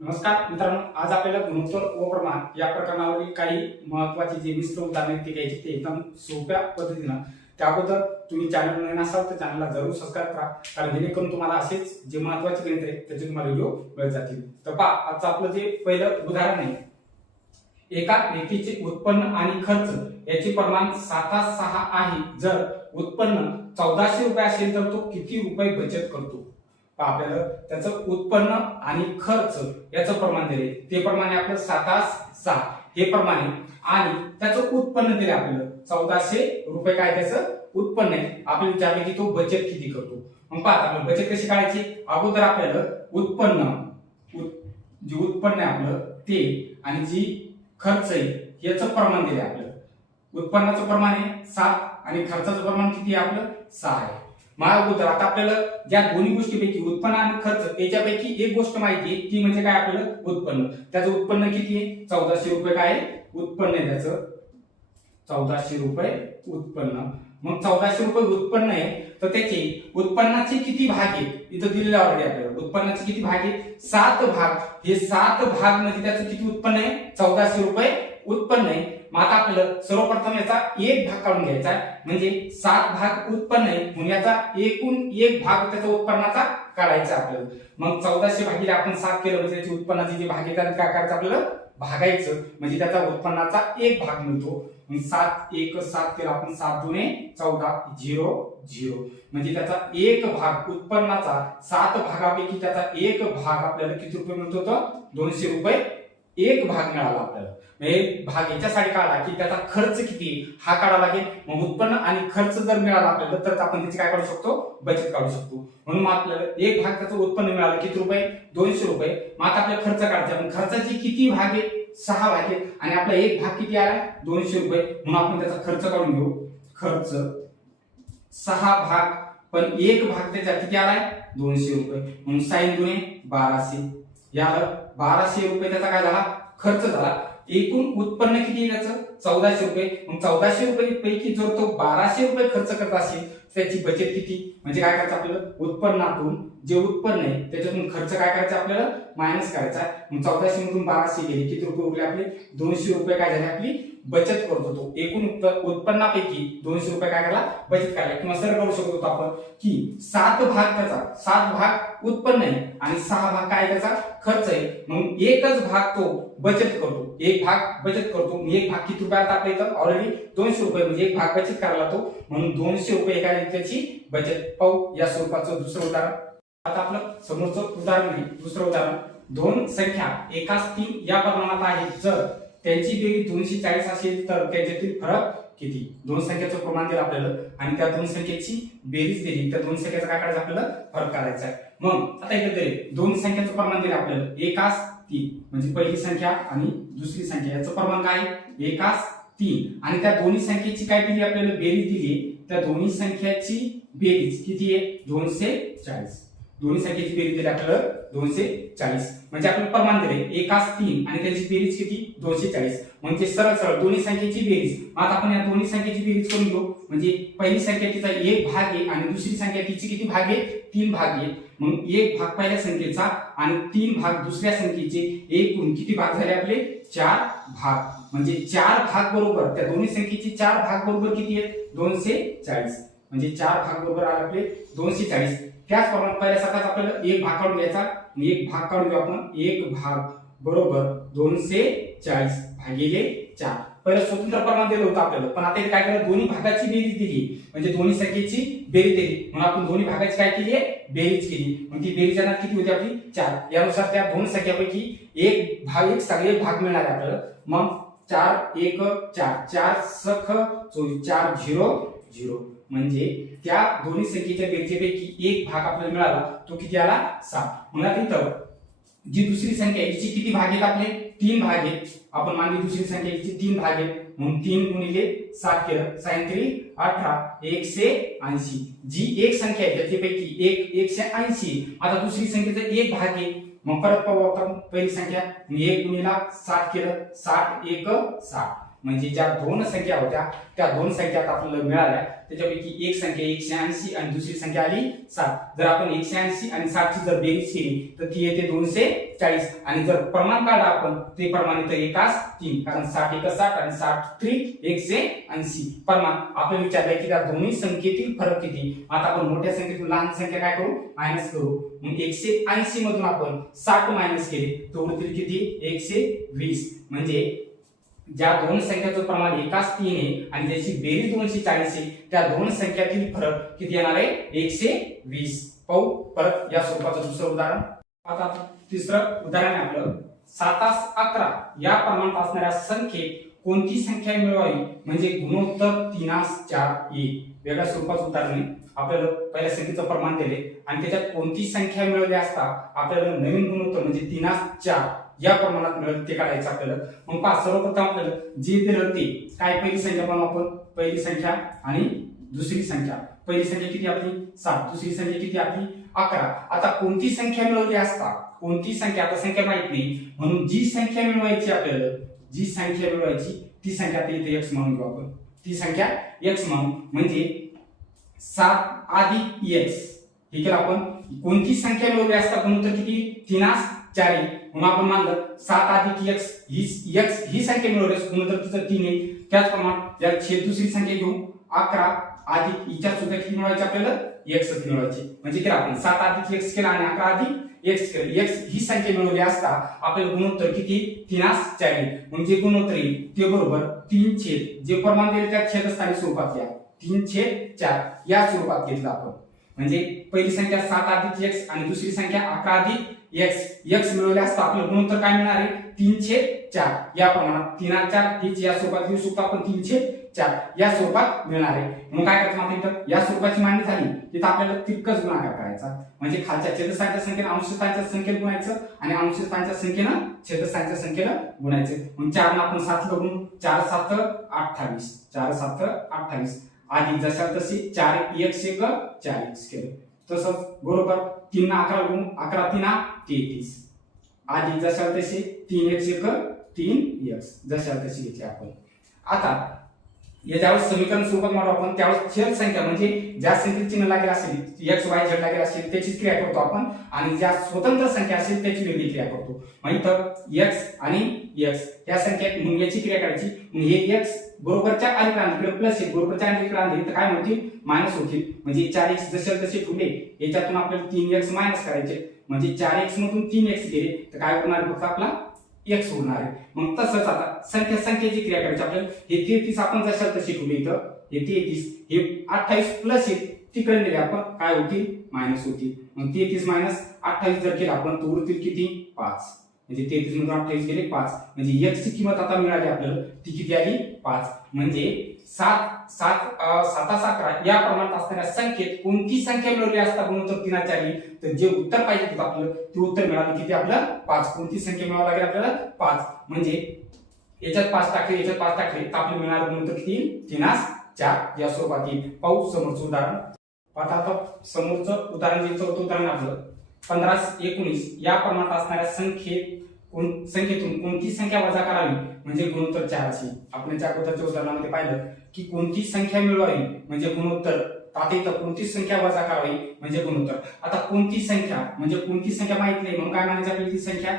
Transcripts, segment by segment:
नमस्कार मित्रांनो, आज आपल्याला गुणोत्तर व प्रमाण या प्रकरणावरील काही महत्त्वाची जी मिश्र उदाहरणे ती घ्यायची ते एकदम सोप्या पद्धतीनं. त्याबद्दल तुम्ही चॅनल नवीन असाल तर चॅनलला जरूर सबस्क्राईब करा, कारण जेणेकरून तुम्हाला असेच जे महत्त्वाचे गणित आहे त्याचे तुम्हाला व्हिडिओ मिळत जातील. तर पहा, आजचं आपलं जे पहिलं उदाहरण आहे, एका व्यक्तीचे उत्पन्न आणि खर्च याचे प्रमाण 7:6 आहे. जर उत्पन्न 1400 रुपये असेल तर तो किती रुपये बचत करतो? आपल्याला त्याचं उत्पन्न आणि खर्च याचं प्रमाण दिले, ते प्रमाणे आपलं 7:6 हे प्रमाण आहे आणि त्याचं उत्पन्न दिले आपल्याला 1400 रुपये. काय त्याचं उत्पन्न आहे, आपल्याला विचारले की तो बचत किती करतो. मग पाहता आपण बचत कशी काढायची. अगोदर आपल्याला उत्पन्न जे उत्पन्न आहे आपलं ते आणि जी खर्च आहे याचं प्रमाण दिले आपल्याला. उत्पन्नाचं प्रमाण आहे 7 आणि खर्चाचं प्रमाण किती आहे आपलं 6 आहे. मग अगोदर आता आपल्याला ज्या दोन्ही गोष्टीपैकी उत्पन्न आणि खर्च याच्यापैकी एक गोष्ट माहिती आहे, ती म्हणजे काय आपल्याला उत्पन्न. त्याचं उत्पन्न किती आहे 1400 रुपये. काय आहे उत्पन्न आहे त्याचं 1400 रुपये उत्पन्न. मग 1400 रुपये उत्पन्न आहे तर त्याचे उत्पन्नाचे किती भाग आहेत इथं दिलेलं ऑलरेडी आपल्याला. उत्पन्नाचे किती भाग आहेत 7 भाग. हे 7 भाग म्हणजे त्याचं किती उत्पन्न आहे 1400 रुपये उत्पन्न आहे. मग आता आपल्याला सर्वप्रथम याचा एक भाग काढून घ्यायचा आहे, म्हणजे 7 भाग उत्पन्न आहे म्हणून याचा एकूण एक भाग त्याचा उत्पन्नाचा काढायचा आपल्याला. मग 1400 भागिले आपण 7 केलं म्हणजे त्याची उत्पन्नाचे जे भाग येतात काय करायचं आपल्याला भागायचं, म्हणजे त्याचा उत्पन्नाचा एक भाग मिळतो. मग 7 1 7 केलं आपण, 7 2 14 0 0 म्हणजे त्याचा एक भाग उत्पन्नाचा 7 भागापैकी त्याचा एक भाग आपल्याला किती रुपये मिळतो तर 200 रुपये एक भाग मिळाला आपल्याला. म्हणजे भाग याच्यासाठी काढला की त्याचा खर्च किती हा काढावा लागेल. मग उत्पन्न आणि खर्च जर मिळाला आपल्याला तर आपण त्याची काय काढू शकतो बचत काढू शकतो. म्हणून मग आपल्याला एक भाग त्याचं उत्पन्न मिळालं किती रुपये 200 रुपये. मग आता आपल्याला खर्च काढायचा, पण खर्चाचे किती भाग आहे 6 भाग आहेत आणि आपला एक भाग किती आला 200 रुपये. म्हणून आपण त्याचा खर्च काढून घेऊ. खर्च 6 भाग पण एक भाग त्याचा किती आलाय 200 रुपये. म्हणून 6 2 1200 या 1200 रुपये त्याचा काय झाला खर्च झाला. एकूण उत्पन्न किती आहे त्याचं 1400 रुपये. मग 1400 रुपये पैकी जर तो 1200 रुपये खर्च करत असेल त्याची बचत किती, म्हणजे काय करायचं आपल्याला उत्पन्नातून जे उत्पन्न आहे त्याच्यातून खर्च काय करायचा आपल्याला मायनस करायचा. मग 1400 मधून 1200 गेले किती रुपये उरले आपले 200 रुपये. काय झाले आपली बचत करतो तो. एकूण उत्पन्नापैकी 200 रुपये काय करायला बचत करायला. किंवा सरळ करू शकतो आपण की 7 भाग त्याचा 7 भाग उत्पन्न आहे आणि 6 भाग काय त्याचा खर्च आहे. मग एकच भाग तो बचत करतो, एक भाग बचत करतो. एक भाग किती रुपयात आपल्या इथं ऑलरेडी 200 रुपये, म्हणजे एक भाग बचत करायला तो. म्हणून 200 रुपये काय त्याची बचत. पाहू या स्वरूपाचं दुसरं उदाहरण. आता आपलं समोरचं उदाहरण आहे दुसरं उदाहरण. दोन संख्या एकाच 3 या प्रमाणात आहेत. जर त्यांची बेरीज 240 असेल तर त्यांच्यातील फरक किती. दोन संख्येचं प्रमाण दिलं आपल्याला आणि त्या दोन संख्येची बेरीज दिली, त्या दोन संख्येचा काय करायचं आपल्याला फरक काढायचा आहे. मग आता इथे तरी दोन संख्येचं प्रमाण दिलं आपल्याला एकाच 3, म्हणजे पहिली संख्या आणि दुसरी संख्या याचं प्रमाण काय एकाच 3 आणि त्या दोन्ही संख्येची काय दिली आपल्याला बेरीज दिली. त्या दोन्ही संख्याची बेरीज किती आहे 240. दोन्ही संख्येची बेरीज दिली आपल्याला 240, म्हणजे आपल्याला प्रमाण दिले एकाच 3 आणि त्याची बेरीज किती 240. म्हणजे सरळ सरळ दोन्ही संख्येची बेरीज. आता आपण या दोन्ही संख्येची बेरीज करून घेऊ. म्हणजे पहिली संख्या तिचा एक भाग आहे आणि दुसरी संख्या तिची किती भाग आहे 3 भाग आहे. मग एक भाग पहिल्या संख्येचा आणि 3 भाग दुसऱ्या संख्येचे, एकूण किती भाग झाले आपले 4 भाग. म्हणजे 4 भाग बरोबर त्या दोन्ही संख्येचे 4 भाग बरोबर किती आहेत 240. म्हणजे 4 भाग बरोबर आले आपले 240. त्याचप्रमाणे पहिल्यासारखाच आपल्याला एक भाग काढून घ्यायचा. एक भाग काढून घेऊ आपण. एक भाग बरोबर 240 भागिले 4. पहिलं स्वतंत्र प्रमाण दिलं होतं आपल्याला, पण आता काय केलं दोन्ही भागाची बेरीज दिली, म्हणजे दोन्ही संख्येची बेरीज दिली म्हणून आपण दोन्ही भागाची काय केली आहे बेरीज केली. मग ती बेरीज येणार किती होती आपली 4. यानुसार त्या दोन संख्यापैकी एक भाग एक सगळे भाग मिळणार आहे आपल्याला. मग 4 1 4 4 सख 24 4 0 0 म्हणजे त्या दोन्ही संख्येच्या बेरजेपैकी एक भाग आपल्याला मिळाला, तो किती आला 7. मग आता इथं जी दुसरी संख्या आहे तिची किती भाग आहेत आपले 3 भाग आहेत. आपण मानली दुसरी संख्या हिची 3 भाग आहेत म्हणून 3 गुणिले 7 केलं 3 18 180. जी एक संख्या आहे त्याच्यापैकी एक 180. आता दुसरी संख्येचा एक भाग आहे. मग परत पाहू आपण पहिली संख्या 1 गुणिले 7 केलं 60 1 60. म्हणजे ज्या दोन संख्या होत्या त्या दोन संख्या आपल्याला मिळाल्या, त्याच्यापैकी एक संख्या 180 आणि दुसरी संख्या आली 7. जर आपण 180 आणि 7 ची जर बेरीज केली तर ती येते 240. 40 आणि जर प्रमाण काढला आपण ते प्रमाण इथं एकास 3 कारण 60 एक 60 आणि 60 3 180 प्रमाण आपल्याला विचारलंय की त्या दोन्ही संख्येतील फरक किती. आता आपण मोठ्या संख्येतून लहान संख्या काय करू मायनस करू. मग 180 मधून आपण 60 मायनस केले तर उरतील किती 120 म्हणजे ज्या दोन संख्याचं प्रमाण एकास 3 आहे आणि ज्याची बेरीज 240 आहे त्या दोन संख्यातील फरक किती येणार आहे 120. पाहू परत या स्वरूपाचं दुसरं उदाहरण. आता तिसरं उदाहरण आहे आपलं 7 11 या प्रमाणात असणाऱ्या संख्येत कोणती संख्या मिळवावी म्हणजे गुणोत्तर 3:4 येईल. वेगळ्या स्वरूपाचं उदाहरण आहे. आपल्याला पहिल्या संख्येचं प्रमाण दिले आणि त्याच्यात कोणती संख्या मिळवली असता आपल्याला नवीन गुणोत्तर म्हणजे 3:4 या प्रमाणात मिळेल ते काढायचं आपल्याला. मग पहा सर्वप्रथम आपल्याला जे दिलं ते काय पहिली संख्या बनवू आपण. पहिली संख्या आणि दुसरी संख्या. पहिली संख्या किती आपली 7 दुसरी संख्या किती आपली 11. आता कोणती संख्या मिळवली असता कोणती संख्या आता संख्या माहित नाही म्हणून जी संख्या मिळवायची आपल्याला जी संख्या मिळवायची ती संख्या इथे x म्हणून घेऊ आपण. ती संख्या x म्हणून म्हणजे 7 अधिक x हे केलं आपण. कोणती संख्या मिळवली असता गुणोत्तर किती 3:4 आहे म्हणून आपण मानलं 7 अधिक x ही संख्या मिळवली गुणोत्तर तिचं 3 आहे. त्याचप्रमाणे या दुसरी संख्या घेऊ 11 अधिक हिच्या सुद्धा किती मिळवायची आपल्याला x मिळवायची म्हणजे केलं आपण 7 अधिक x केला आणि 11 अधिक x केलं. x ही संख्या मिळवली असता आपल्याला गुणोत्तर किती 3:4 आहे म्हणजे गुणोत्तर येईल ते बरोबर 3 छेद जे प्रमाण दिले त्या छेदस्थानी स्वरूपात घ्या 3/4 या स्वरूपात घेतलं आपण. म्हणजे पहिली संख्या 7 अधिक x आणि दुसरी संख्या 11 अधिक x मिळवले असता आपल्याला गुणोत्तर काय मिळणार आहे 3/4 या प्रमाणात 3:4 हीच या स्वरूपात घेऊ शकतो आपण 3/4 या स्वरूपात मिळणार आहे. मग काय करायचं माहिती तर या स्वरूपाची मांडणी झाली तिथं आपल्याला तितकंच गुणाकार करायचा म्हणजे खालच्या छेदस्थानाच्या संख्येने अंशस्थानाच्या संख्येने गुणायचं आणि अंशस्थानाच्या संख्येनं छेदस्थानाच्या संख्येनं गुणायचं. मग 4 ने आपण 7 ला गुणू 4 7 28 4 7 28 आधी जशा तशी 4 1 1 4x केलं. तसंच बरोबर 3 ने 11 गुणू 11 3 33 आधी जशा तशी 3 1 1 3x जशा तशी घेतली आपण. आता याच्यावर समीकरण स्वरूपात मांडू आपण त्यावेळेस छेद संख्या म्हणजे ज्या संख्येचे चिन्ह लागेल असेल x y z लागेल असेल त्याची क्रिया करतो आपण आणि ज्या स्वतंत्र संख्या असेल त्याची वेगळी क्रिया करतो. म्हणजे x आणि x या संख्येत मग याची क्रिया करायची. मग हे x बरोबरच्या अलीकडे प्लस आहे बरोबरच्या अलीकडे आणले तर काय होतील मायनस होतील म्हणजे 4x जसे तसे ठेवले याच्यातून आपल्याला 3x मायनस करायचे म्हणजे 4x मधून 3x गेले तर काय होणार फक्त आपला x उरणार आहे. मग तसंच आता संख्येची क्रिया करायची आपल्याला. हे 33 आपण जशा तशी ठेवले इथं हे 33 हे 28 प्लस आहे तिकडे नेले आपण काय होतील मायनस होतील. मग 33 मायनस 28 जर केलं आपण तर उरतील किती 5 म्हणजे 33 मधून 28 गेले 5 म्हणजे x ची किंमत आता मिळाली आपल्याला ती किती आली 5 म्हणजे 7 11 या प्रमाणात असणाऱ्या संख्येत कोणती संख्या मिळवली असता गुणोत्तर 3:4 तर जे उत्तर पाहिजे होतं आपल्याला ते उत्तर मिळालं किती आपल्याला 5. कोणती संख्या मिळवावी लागेल आपल्याला 5 म्हणजे याच्यात 5 टाकले याच्यात 5 टाकले तर आपल्याला मिळणार गुणोत्तर किती 3:4 या स्वरूपात येईल. पाहू समोरचं उदाहरण. आता समोरचं उदाहरण जे चौथं उदाहरण आपलं 15 19 या प्रमाणात असणाऱ्या संख्येतून कोणती संख्या वजा करावी म्हणजे गुणोत्तर 4 असेल. आपण त्या अगोदरच्या उदाहरणामध्ये पाहिलं की कोणती संख्या मिळवावी म्हणजे गुणोत्तर. आता इथं कोणती संख्या वजा करावी म्हणजे गुणोत्तर. आता कोणती संख्या म्हणजे कोणती संख्या माहित नाही म्हणून काय मानायची आपल्याला ती संख्या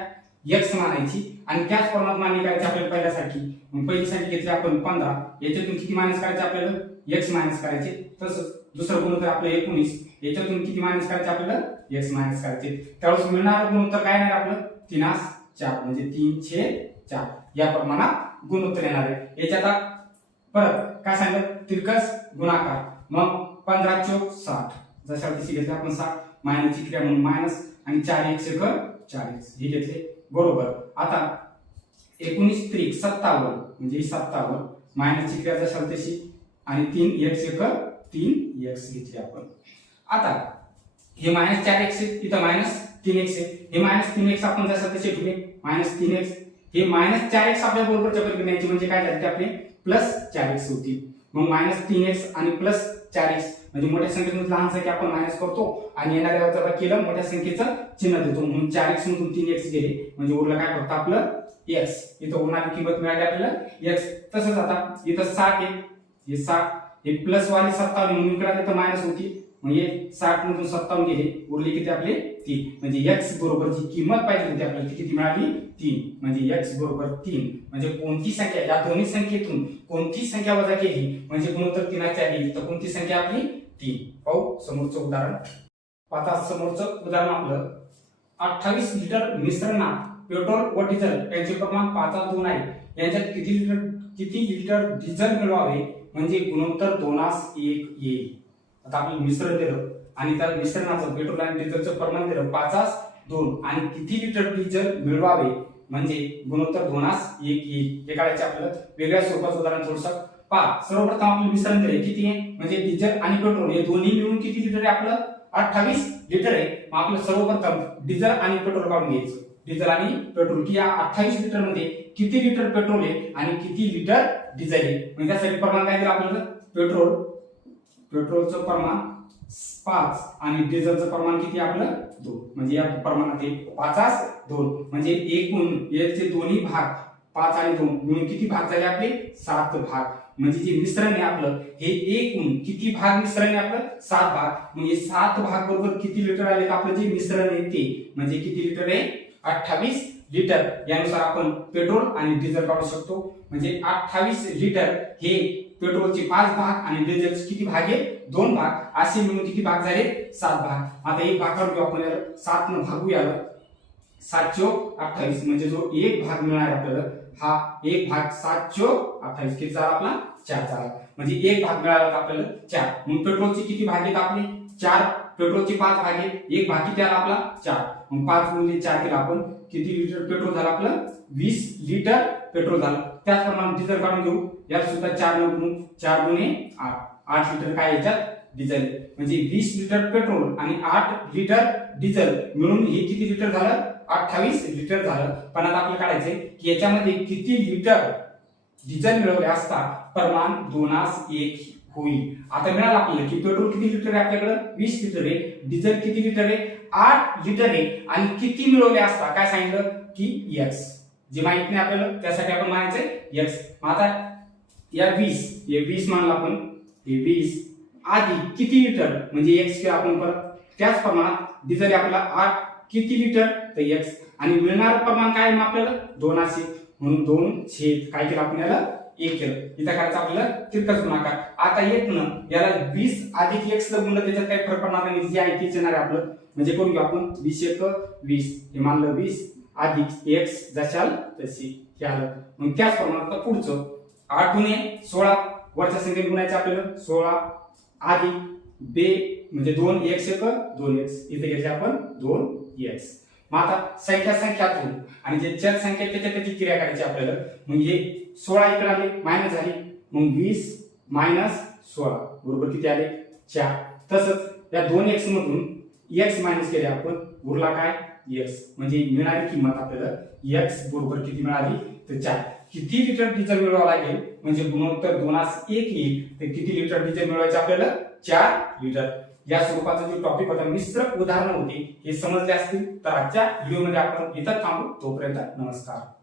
x मानायची आणि त्याच प्रमाणात मान्य करायची आपल्याला पहिल्यासाठी. मग पहिली संख्या घेतली आपण 15 याच्यातून किती मायनस करायचे आपल्याला x मायनस करायचे. तसंच दुसरं गुणोत्तर आपलं 19 याच्यातून किती मायनस करायचे आपल्याला x मायनस करायचे. त्यावेळेस मिळणारं गुणोत्तर काय येणार आपलं 3:4 म्हणजे 3/4 या प्रमाणात गुणोत्तर येणार आहे. याच्यात परत काय सांगितलं तिरकस गुणाकार. मग 15 चौक 60 जशा तशी घेतली आपण 60 मायनसची क्रिया म्हणून मायनस आणि 4 1 1 4x हे घेतले बरोबर. आता 19 त्रिक 57 म्हणजे 57 मायनसची क्रिया जशा तशी आणि 3 1 1 3x घेतली आपण. आता हे -4x इथं -3x हे -3x आपण जसं तसे ठेवले -3x हे -4x आपल्या बरोबरच्या पलीकडे न्यायचे म्हणजे काय झाले आपले +4x होतील. मग -3x आणि +4x म्हणजे मोठ्या संख्येतून लहान संख्या आपण मायनस करतो आणि येणाऱ्या वजा केलं मोठ्या संख्येचं चिन्ह देतो म्हणून 4x मधून 3x गेले म्हणजे उरलं काय फक्त आपलं x. इथं उरणारी किंमत मिळाली आपल्याला x. तसंच आता इथं 60 आहे हे 60 हे प्लस वाली 57 म्हणून इकडे तर मायनस होती म्हणजे 60 मधून 57 गेले, उरले किती आपले 3. म्हणजे x बरोबर जी किंमत पाहिजे होती आपल्याला ती किती मिळाली 3. म्हणजे x बरोबर 3. म्हणजे कोणती संख्या या दोन्ही संख्येतून कोणती संख्या वजा केली म्हणजे गुणोत्तर 3ची आली तर कोणती संख्या आपली 3. पाहू समोरचं उदाहरण. आता समोरचं उदाहरण आपलं 28 लिटर मिश्रणात पेट्रोल व डिझेल यांचे प्रमाण 5:2 आहे. यांच्यात किती लिटर डिझेल मिळवावे म्हणजे गुणोत्तर 2:1 येईल. आता आपण मिश्रण दिलं आणि त्या मिश्रणाचं पेट्रोल आणि डिझेलचं प्रमाण दिलं 5:2 आणि किती लिटर डिझेल मिळवावे म्हणजे गुणोत्तर 2:1 येईल. हे काढायचे आपल्याला. वेगळ्या स्वरूपाचं उदाहरण थोडंसं पहा. सर्वप्रथम आपलं मिश्रण दिले किती आहे म्हणजे डिझेल आणि पेट्रोल हे दोन्ही मिळून किती लिटर आहे आपलं 28 लिटर आहे. मग आपलं सर्वप्रथम डिझेल आणि पेट्रोल काढून घ्यायचं. डिझेल आणि पेट्रोल की या 28 लिटर मध्ये किती लिटर पेट्रोल आहे आणि किती लिटर डिझेल आहे. म्हणजे त्यासाठी प्रमाण काय दिलं आपल्याला पेट्रोलचं प्रमाण 5 आणि डिझेलचं प्रमाण किती आपलं 2. म्हणजे या प्रमाणात 5:2 म्हणजे एकूण याचे दोन्ही भाग 5 आणि 2 मिळून किती भाग झाले आपले 7 भाग. म्हणजे जे मिश्रण आहे आपलं हे एकूण किती भाग मिश्रण आहे आपलं 7 भाग. म्हणजे 7 भाग बरोबर किती लिटर आले आपलं जे मिश्रण आहे ते म्हणजे किती लिटर आहे 28 लिटर. यानुसार आपण पेट्रोल आणि डिझेल काढू शकतो. म्हणजे 28 लिटर हे पेट्रोलचे 5 भाग आणि डिझेलचे किती भाग आहे 2 भाग. असे मिळून किती भाग झाले 7 भाग. आता एक भाग काढू आपण 7 न भागू याला. 7×28 म्हणजे जो एक भाग मिळणार आपल्याला हा एक भाग 7×28 किती झाला आपला 4 झाला. म्हणजे एक भाग मिळाला आपल्याला 4. मग पेट्रोलचे किती भाग आहेत आपले 4. पेट्रोलचे 5 भाग आहेत. एक भाग किती आला आपला 4. मग 5 गुणिले 4 केला आपण किती लिटर पेट्रोल झालं आपलं 20 लिटर पेट्रोल झालं. त्याचप्रमाणे डिझेल काढून घेऊ. यात सुद्धा 4 न गुणू 4 गुणे 8 लिटर काय याच्यात डिझेल. म्हणजे 20 लिटर पेट्रोल आणि 8 लिटर डिझेल मिळून हे किती लिटर झालं 28 लिटर झालं. पण आता आपल्याला काढायचंय की याच्यामध्ये किती लिटर डिझेल मिळवले असता प्रमाण 2:1 होईल. आता मिळालं आपल्याला की पेट्रोल किती लिटर आहे आपल्याकडे 20 लिटर आहे. डिझेल किती लिटर आहे 8 लिटर आहे. आणि किती मिळवले असता काय सांगितलं की x जे माहित नाही आपल्याला त्यासाठी आपण मानायचंय x. आता या 20 मानलं आपण हे 20 आधी किती लिटर म्हणजे x किंवा आपण परत त्याच प्रमाणात डिझेल आपल्याला 8 किती लिटर तर x आणि मिळणारं प्रमाण काय मग आपल्याला 2:1 म्हणून 2 काय केलं आपण याला 1 केलं. इथं करायचं आपल्याला तिरकस गुणाकार. आता 1 न याला 20 अधिक x ला गुणलं त्याच्यात काही फरक पडणार नाही. जे आहे तेच येणार आहे आपलं. म्हणजे करून घेऊ आपण 20×1 हे मानलं 20 अधिक x जशाल तशी हे आलं. मग त्याच प्रमाणात पुढचं 8×16 वरच्या संख्येने गुणायचं आपल्याला 16 अधिक बे म्हणजे 2x 2x इथे घ्यायचे आपण 2x. मग आता संख्यातून आणि जे चल संख्या त्याची क्रिया करायची आपल्याला. मग हे 16 इकडे आले मायनस झाले मग 20 - 16 बरोबर किती आले 4. तसंच या 2x मधून x मायनस केले आपण उरला काय x. म्हणजे मिळणारी किंमत आपल्याला x बरोबर किती मिळाली तर 4. किती लिटर डिझेल मिळवावं लागेल म्हणजे गुणोत्तर 2:1 येईल. तर किती लिटर डिझेल मिळवायचं आपल्याला 4 लिटर. या स्वरूपाचा जो टॉपिक होता मिश्र उदाहरण होती हे समजले असतील तर आजच्या व्हिडिओमध्ये आपण इथं थांबू. तोपर्यंत नमस्कार.